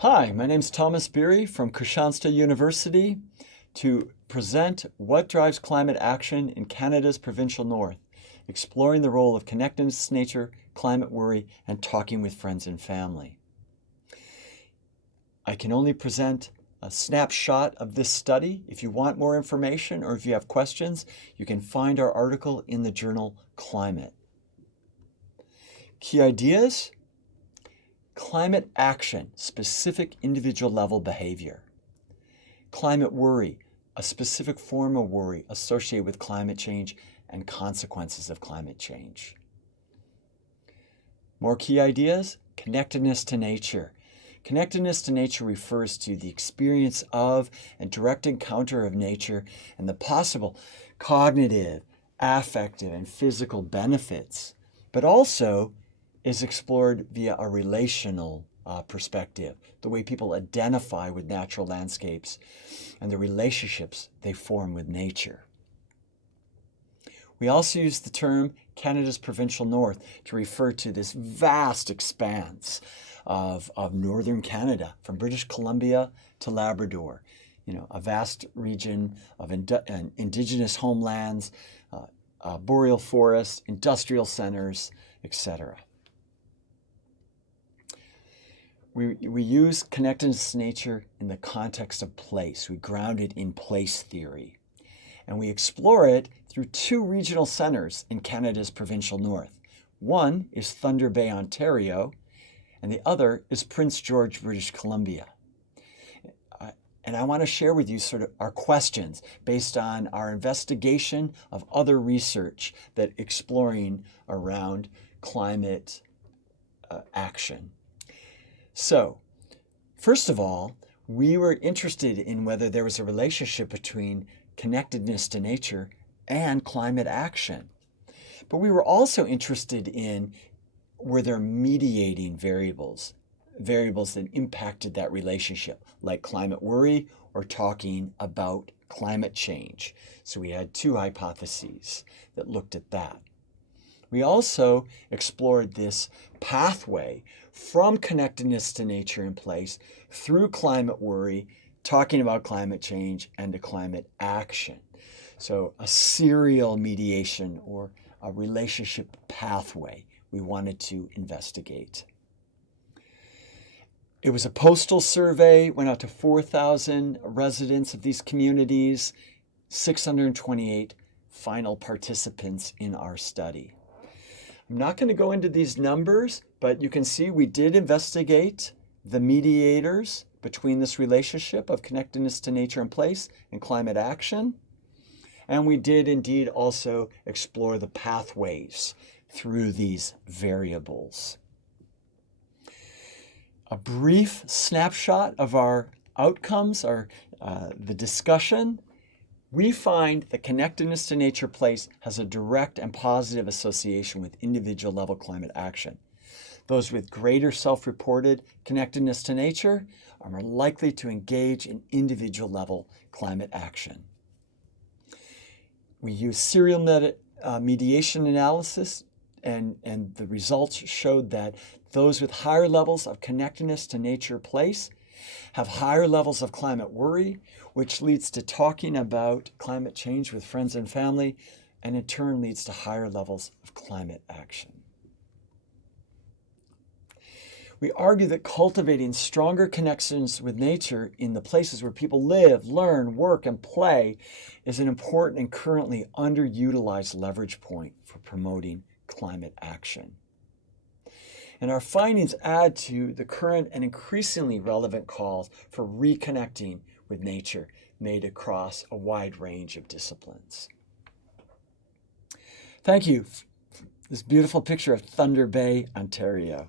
Hi, my name is Thomas Beery from Kristianstad University to present What Drives Climate Action in Canada's Provincial North, exploring the role of connectedness to nature, climate worry, and talking with friends and family. I can only present a snapshot of this study. If you want more information or if you have questions, you can find our article in the journal Climate. Key ideas: climate action, specific individual level behavior. Climate worry, a specific form of worry associated with climate change and consequences of climate change. More key ideas: connectedness to nature. Connectedness to nature refers to the experience of and direct encounter of nature and the possible cognitive, affective, and physical benefits, but also is explored via a relational perspective, the way people identify with natural landscapes and the relationships they form with nature. We also use the term Canada's Provincial North to refer to this vast expanse of northern Canada, from British Columbia to Labrador. A vast region of indigenous homelands, boreal forests, industrial centers, etc. We use connectedness to nature in the context of place. We ground it in place theory. And we explore it through two regional centers in Canada's Provincial North. One is Thunder Bay, Ontario, and the other is Prince George, British Columbia. And I want to share with you sort of our questions based on our investigation of other research that exploring around climate action. So, first of all, we were interested in whether there was a relationship between connectedness to nature and climate action. But we were also interested in, were there mediating variables that impacted that relationship, like climate worry or talking about climate change. So we had two hypotheses that looked at that. We also explored this pathway from connectedness to nature and place through climate worry, talking about climate change, and to climate action. So a serial mediation or a relationship pathway we wanted to investigate. It was a postal survey, went out to 4,000 residents of these communities, 628 final participants in our study. I'm not going to go into these numbers, but you can see we did investigate the mediators between this relationship of connectedness to nature and place and climate action. And we did indeed also explore the pathways through these variables. A brief snapshot of our outcomes, the discussion. We find that connectedness to nature place has a direct and positive association with individual level climate action. Those with greater self-reported connectedness to nature are more likely to engage in individual level climate action. We use serial mediation analysis, and the results showed that those with higher levels of connectedness to nature place have higher levels of climate worry, which leads to talking about climate change with friends and family, and in turn leads to higher levels of climate action. We argue that cultivating stronger connections with nature in the places where people live, learn, work, and play is an important and currently underutilized leverage point for promoting climate action. And our findings add to the current and increasingly relevant calls for reconnecting with nature made across a wide range of disciplines. Thank you. This beautiful picture of Thunder Bay, Ontario.